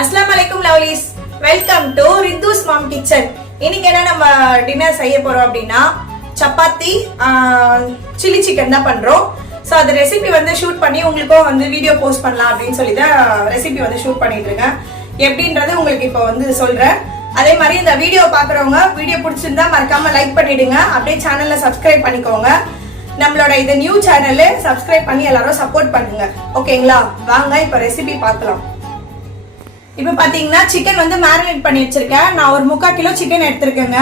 அஸ்லாம் வலைக்கும் lovelies welcome to Rindhu's mom kitchen இன்னைக்கு என்ன நம்ம டின்னர் செய்ய போறோம் அப்படின்னா சப்பாத்தி சில்லி சிக்கன் தான் பண்றோம். ஸோ அது ரெசிபி வந்து ஷூட் பண்ணி உங்களுக்கும் வந்து வீடியோ போஸ்ட் பண்ணலாம் அப்படின்னு சொல்லி தான் ரெசிபி வந்து ஷூட் பண்ணிட்டு இருக்கேன். எப்படின்றது உங்களுக்கு இப்போ வந்து சொல்றேன். அதே மாதிரி இந்த வீடியோ பார்க்குறவங்க வீடியோ பிடிச்சிருந்தா மறக்காம லைக் பண்ணிடுங்க. அப்படியே சேனல்ல சப்ஸ்கிரைப் பண்ணிக்கோங்க. நம்மளோட இது நியூ சேனலு சப்ஸ்கிரைப் பண்ணி எல்லாரும் சப்போர்ட் பண்ணுங்க. ஓகேங்களா வாங்க இப்போ ரெசிபி பார்க்கலாம். இப்போ பாத்தீங்கன்னா சிக்கன் வந்து மேரினேட் பண்ணி வச்சிருக்கேன். நான் ஒரு முக்கால் கிலோ சிக்கன் எடுத்திருக்கேங்க.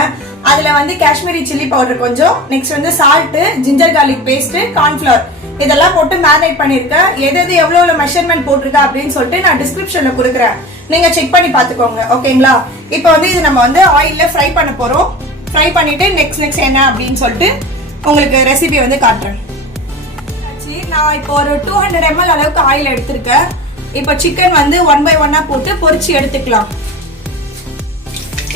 அதுல வந்து காஷ்மீரி சில்லி பவுடர் கொஞ்சம். நெக்ஸ்ட் வந்து salt ginger garlic paste cornflour இதெல்லாம் போட்டு மேரினேட் பண்ணிருக்கேன் எது எது எவ்வளவு மெஷர்மெண்ட் போட்டிருக்கா அப்படின்னு சொல்லிட்டு நான் டிஸ்கிரிப்ஷன்ல கொடுக்குறேன். நீங்க செக் பண்ணி பாத்துக்கோங்க ஓகேங்களா இப்போ வந்து இது நம்ம வந்து ஆயில்ல ஃப்ரை பண்ண போறோம். ஃப்ரை பண்ணிட்டு நெக்ஸ்ட் நெக்ஸ்ட் என்ன அப்படின்னு சொல்லிட்டு உங்களுக்கு ரெசிபி வந்து காட்டுறேன். நான் இப்போ ஒரு டூ ஹண்ட்ரட் எம்எல் அளவுக்கு ஆயில் எடுத்திருக்கேன். இப்போ சிக்கன் வந்து ஒன் பை ஒன்னா போட்டு பொறிச்சு எடுத்துக்கலாம்.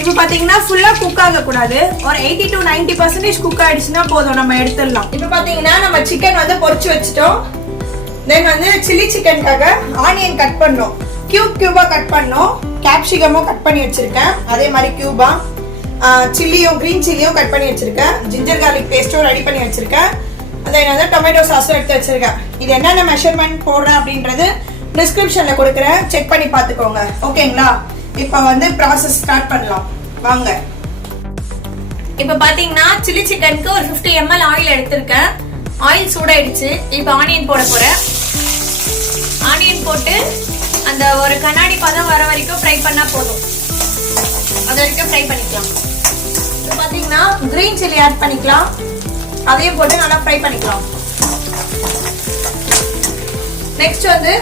இப்போ பாத்தீங்கன்னா ஃபுல்லா குக் ஆக கூடாது ஒரு எயிட்டி டு 90% பர்சன்டேஜ் குக் ஆயிடுச்சுன்னா போதும் நம்ம எடுத்துடலாம். இப்போ பாத்தீங்கன்னா நம்ம சிக்கன் வந்து பொறிச்சு வச்சுட்டோம். தென் வந்து சில்லி சிக்கனுக்காக ஆனியன் கட் பண்ணோம். கியூப் கியூபா கட் பண்ணோம். கேப்சிகமும் கட் பண்ணி வச்சிருக்கேன். அதே மாதிரி கியூபா சில்லியும் கிரீன் சில்லியும் கட் பண்ணி வச்சிருக்கேன். ஜிஞ்சர் கார்லிக் பேஸ்ட்டும் ரெடி பண்ணி வச்சிருக்கேன். அதே வந்து டொமேட்டோ சாஸும் எடுத்து வச்சிருக்கேன். இது என்னென்ன மெஷர்மெண்ட் போடுறேன் அப்படின்றது டிஸ்கிரிப்ஷன்ல கொடுக்குறேன். செக் பண்ணி பார்த்துக்கோங்க. ஓகேங்களா இப்போ வந்து ப்ராசஸ் ஸ்டார்ட் பண்ணலாம். வாங்க. இப்போ பாத்தீங்கன்னா சில்லி சிக்கனுக்கு ஒரு 50 எம்எல் ஆயில் எடுத்திருக்கேன். ஆயில் சூடாயிடுச்சு. இப்போ ஆனியன் போட போறேன். ஆனியன் போட்டு அந்த ஒரு கண்ணாடி பதம் வர வரைக்கும் ஃப்ரை பண்ணா போதும். அது வரைக்கும் ஃப்ரை பண்ணிக்கலாம். இப்போ பாத்தீங்கன்னா கிரீன் சில்லி ஆட் பண்ணிக்கலாம். அதையும் போட்டு நல்லா ஃப்ரை பண்ணிக்கலாம். நெக்ஸ்ட் வந்து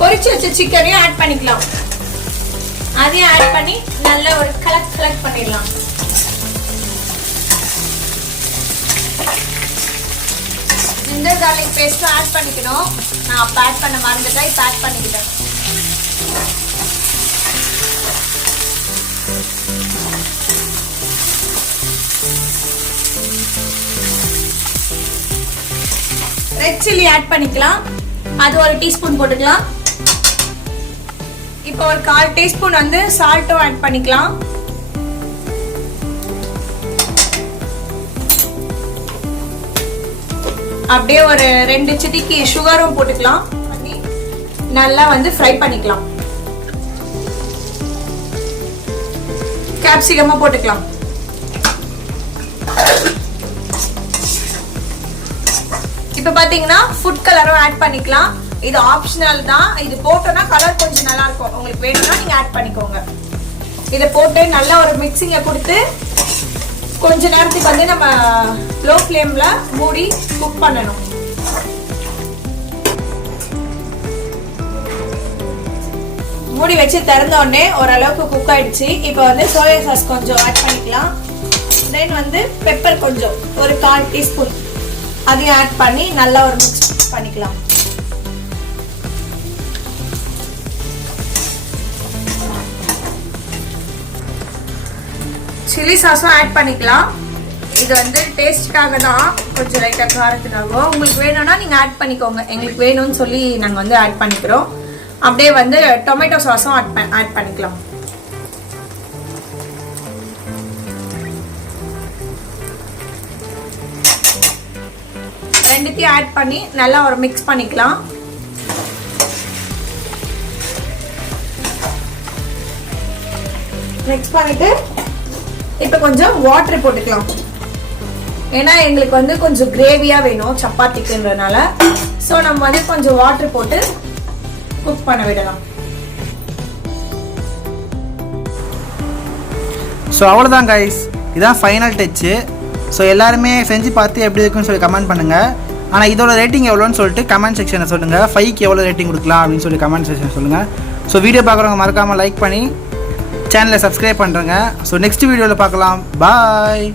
பொரிச்சு வச்ச சிக்கனையும் ஆட் பண்ணிக்கலாம். அதையும் ஆட் பண்ணி நல்ல ஒரு கலக் கலக் பண்ணிடலாம். ஜிஞ்சர் கார்லிக் பேஸ்ட்டும் ஆட் பண்ணிக்கணும். நான் அப்போ ஆட் பண்ண மறந்துட்டேன் இப்போ ஆட் பண்ணிக்கிட்டேன். ரெட் சில்லி ஆட் பண்ணிக்கலாம். அது ஒரு டீஸ்பூன் போட்டுக்கலாம். இப்போ ஒரு கால் டீஸ்பூன் வந்து சால்ட்டும் ஆட் பண்ணிக்கலாம். அப்படியே ஒரு ரெண்டு சிட்டிக்கு சுகரும் போட்டுக்கலாம். நல்லா வந்து ஃப்ரை பண்ணிக்கலாம். கேப்சிகமா போட்டுக்கலாம். இப்போ பாத்தீங்கன்னா ஃபுட் கலரும் ஆட் பண்ணிக்கலாம். இது ஆப்ஷனல் தான் இது போட்டோன்னா கலர் கொஞ்சம் நல்லா இருக்கும் உங்களுக்கு வேணும்னா நீங்க ஆட் பண்ணிக்கோங்க. இதை போட்டு நல்லா ஒரு மிக்சிங்க கொடுத்து கொஞ்ச நேரத்துக்கு வந்து நம்ம லோ ஃப்ளேம்ல மூடி குக் பண்ணணும். மூடி வச்சு திறந்த உடனே ஓரளவுக்கு குக் ஆயிடுச்சு. இப்போ வந்து சோயா சாஸ் கொஞ்சம் ஆட் பண்ணிக்கலாம். தென் வந்து பெப்பர் கொஞ்சம் ஒரு கால் டீஸ்பூன் அதையும் ஆட் பண்ணி நல்லா ஒரு மிக்ஸ் பண்ணிக்கலாம். சில்லி சாஸும் ஆட் பண்ணிக்கலாம். இது வந்து டேஸ்ட்காக தான் கொஞ்சம் லைட்டாக காரத்துக்காக உங்களுக்கு வேணும்னா நீங்கள் ஆட் பண்ணிக்கோங்க. எங்களுக்கு வேணும்னு சொல்லி நாங்கள் வந்து ஆட் பண்ணிக்கிறோம். அப்படியே வந்து டொமேட்டோ சாஸும் ஆட் பண் ஆட் பண்ணிக்கலாம். ரெண்டுத்தையும் ஆட் பண்ணி நல்லா ஒரு மிக்ஸ் பண்ணிக்கலாம். மிக்ஸ் பண்ணிட்டு இப்போ கொஞ்சம் வாட்டர் போட்டுக்கலாம். ஏன்னா எங்களுக்கு வந்து கொஞ்சம் கிரேவியாக வேணும் சப்பாத்திக்குன்றனால ஸோ நம்ம வந்து கொஞ்சம் வாட்டர் போட்டு குக் பண்ண விடலாம். ஸோ அவ்வளோதான் கைஸ் இதான் ஃபைனல் டச்சு ஸோ எல்லாருமே செஞ்சு பார்த்து எப்படி இருக்குன்னு சொல்லி கமெண்ட் பண்ணுங்கள் ஆனால் இதோட ரேட்டிங் எவ்வளோன்னு சொல்லிட்டு கமெண்ட் செக்ஷனில் சொல்லுங்கள் ஃபைவ்க்கு எவ்வளோ ரேட்டிங் கொடுக்கலாம் அப்படின்னு சொல்லி கமெண்ட் செக்ஷன் சொல்லுங்கள் ஸோ வீடியோ பார்க்குறவங்க மறக்காமல் லைக் பண்ணி சேனலை சப்ஸ்கிரைப் பண்ணுறேங்க ஸோ நெக்ஸ்ட் வீடியோவில் பார்க்கலாம். பாய்